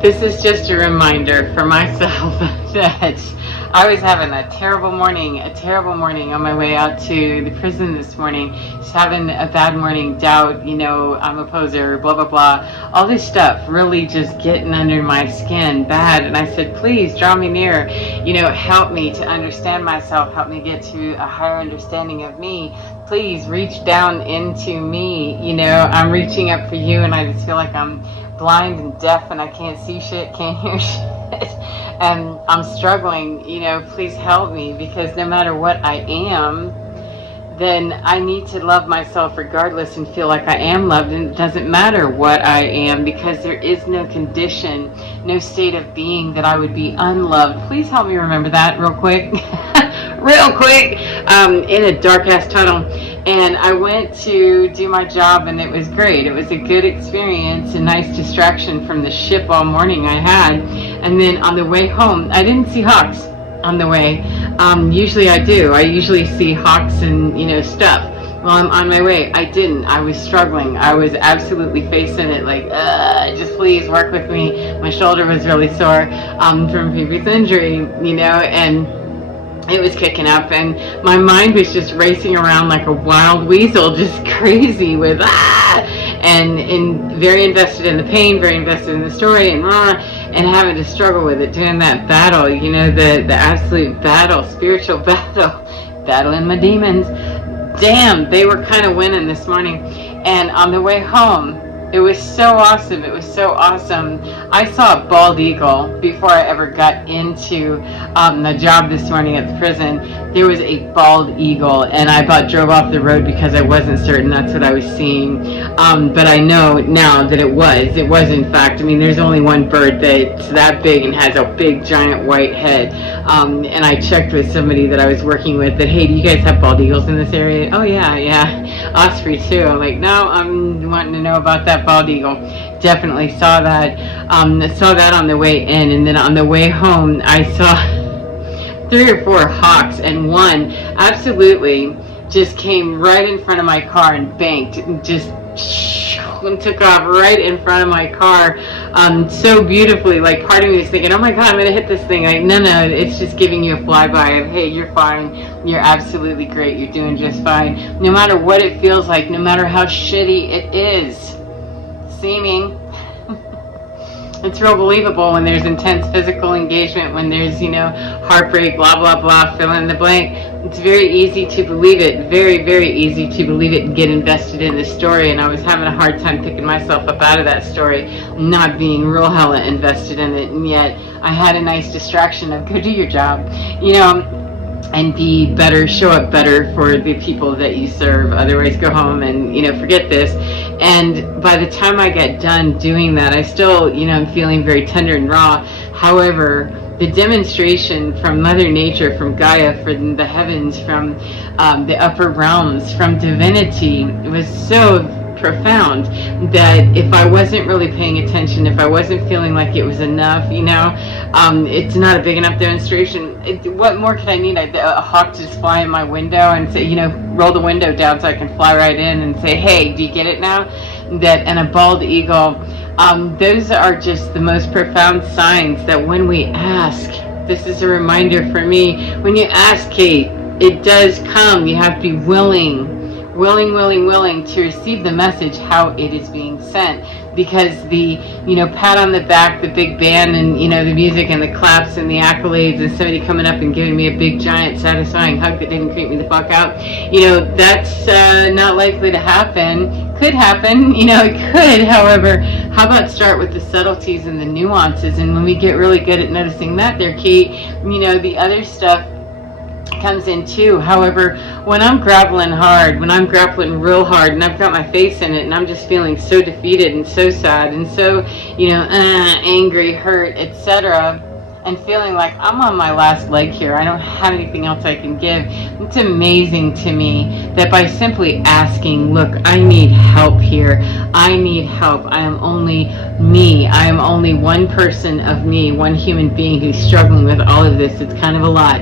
This is just a reminder for myself that I was having a terrible morning on my way out to the prison this morning. Just having a bad morning, doubt, I'm a poser, blah, blah, blah. All this stuff really just getting under my skin bad. And I said, please draw me near, help me to understand myself, help me get to a higher understanding of me. Please reach down into me. I'm reaching up for you, and I just feel like I'm blind and deaf and I can't see shit, can't hear shit, and I'm struggling. Please help me, because no matter what I am, then I need to love myself regardless and feel like I am loved, and it doesn't matter what I am, because there is no condition, no state of being that I would be unloved. Please help me remember that real quick. In a dark ass tunnel, and I went to do my job, and it was great. It was a good experience, a nice distraction from the ship all morning I had. And then on the way home, I didn't see hawks on the way. Usually I do. I usually see hawks and stuff while I'm on my way. I didn't. I was struggling. I was absolutely facing it like, just please work with me. My shoulder was really sore from previous injury, and it was kicking up, and my mind was just racing around like a wild weasel, just crazy with and very invested in the pain, very invested in the story, and having to struggle with it, doing that battle, the absolute battle, spiritual battle, battling my demons. Damn, they were kind of winning this morning. And on the way home, it was so awesome. It was so awesome. I saw a bald eagle before I ever got into the job this morning at the prison. There was a bald eagle, and I about drove off the road because I wasn't certain that's what I was seeing. But I know now that it was. It was, in fact. There's only one bird that's that big and has a big, giant white head. And I checked with somebody that I was working with that, hey, do you guys have bald eagles in this area? Oh, yeah. Osprey, too. I'm like, no, I'm wanting to know about that bald eagle. Definitely saw that. Saw that on the way in, and then on the way home I saw 3 or 4 hawks, and one absolutely just came right in front of my car and banked, and just and took off right in front of my car, so beautifully. Like, part of me was thinking, oh my god, I'm gonna hit this thing. Like, no, it's just giving you a flyby of, hey, you're fine, you're absolutely great, you're doing just fine, no matter what it feels like, no matter how shitty it is seeming. It's real believable when there's intense physical engagement, when there's, heartbreak, blah, blah, blah, fill in the blank. It's very easy to believe it, very, very easy to believe it and get invested in the story. And I was having a hard time picking myself up out of that story, not being real hella invested in it. And yet I had a nice distraction of, go do your job, and be better, show up better for the people that you serve. Otherwise, go home and, forget this. And by the time I got done doing that, I still, I'm feeling very tender and raw. However, the demonstration from Mother Nature, from Gaia, from the heavens, from the upper realms, from divinity, was so profound that if I wasn't really paying attention, if I wasn't feeling like it was enough, it's not a big enough demonstration. What more could I need? A hawk to just fly in my window and say, roll the window down so I can fly right in and say, hey, do you get it now? And a bald eagle, those are just the most profound signs that when we ask, this is a reminder for me, when you ask, Kate, it does come. You have to be willing to receive the message how it is being sent, because the pat on the back, the big band, and the music and the claps and the accolades, and somebody coming up and giving me a big giant satisfying hug that didn't creep me the fuck out, that's not likely to happen. Could happen, it could. However, how about start with the subtleties and the nuances, and when we get really good at noticing that, they're key. The other stuff comes in too. However, when I'm grappling hard, when I'm grappling real hard, and I've got my face in it, and I'm just feeling so defeated and so sad and so, angry, hurt, etc., and feeling like I'm on my last leg here. I don't have anything else I can give. It's amazing to me that by simply asking, look, I need help here. I need help. I am only me. I am only one person of me, one human being who's struggling with all of this. It's kind of a lot,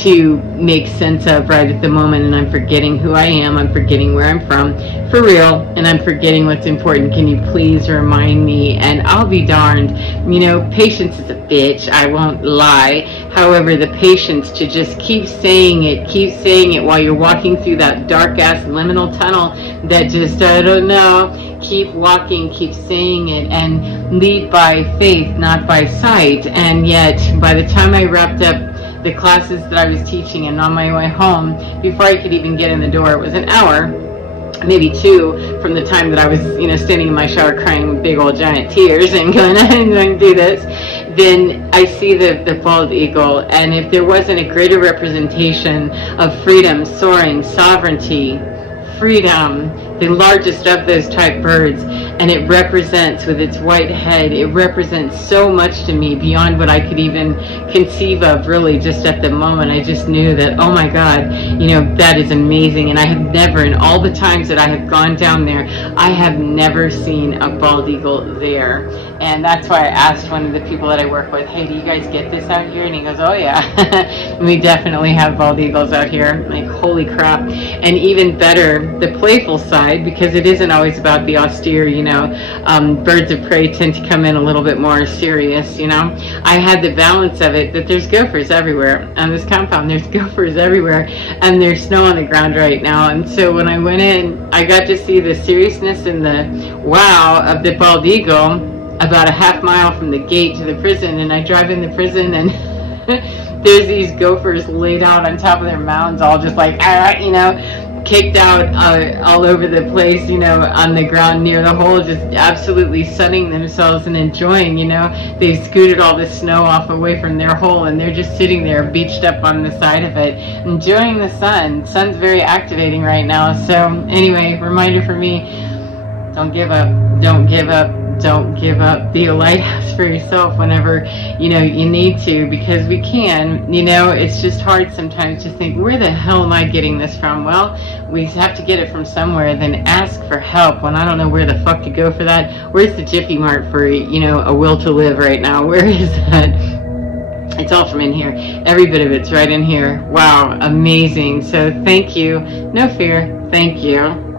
to make sense of right at the moment, and I'm forgetting who I am. I'm forgetting where I'm from, for real, and I'm forgetting what's important. Can you please remind me? And I'll be darned. Patience is a bitch. I won't lie. However, the patience to just keep saying it while you're walking through that dark ass liminal tunnel that just, I don't know, keep walking, keep saying it, and lead by faith, not by sight. And yet, by the time I wrapped up the classes that I was teaching and on my way home, before I could even get in the door, it was an hour, maybe two, from the time that I was, standing in my shower crying big old giant tears and going, I'm going to do this. Then I see the bald eagle, and if there wasn't a greater representation of freedom, soaring, sovereignty, freedom, the largest of those type birds, and it represents, with its white head, it represents so much to me beyond what I could even conceive of, really, just at the moment. I just knew that, oh my God, that is amazing. And I have never, in all the times that I have gone down there, I have never seen a bald eagle there. And that's why I asked one of the people that I work with, hey, do you guys get this out here? And he goes, oh yeah, we definitely have bald eagles out here. Like, holy crap. And even better, the playful side, because it isn't always about the austere, birds of prey tend to come in a little bit more serious, I had the balance of it, that there's gophers everywhere on this compound. There's gophers everywhere, and there's snow on the ground right now. And so when I went in, I got to see the seriousness and the wow of the bald eagle about a half mile from the gate to the prison. And I drive in the prison, and there's these gophers laid out on top of their mounds, all just like, kicked out all over the place, on the ground near the hole, just absolutely sunning themselves and enjoying, They've scooted all the snow off away from their hole, and they're just sitting there beached up on the side of it, enjoying the sun. Sun's very activating right now. So anyway, reminder for me, don't give up, don't give up. Don't give up. Be a lighthouse for yourself whenever, you need to, because we can. It's just hard sometimes to think, where the hell am I getting this from? Well, we have to get it from somewhere, then ask for help when I don't know where the fuck to go for that. Where's the Jiffy Mart for, a will to live right now? Where is that? It's all from in here. Every bit of it's right in here. Wow, amazing. So thank you. No fear. Thank you.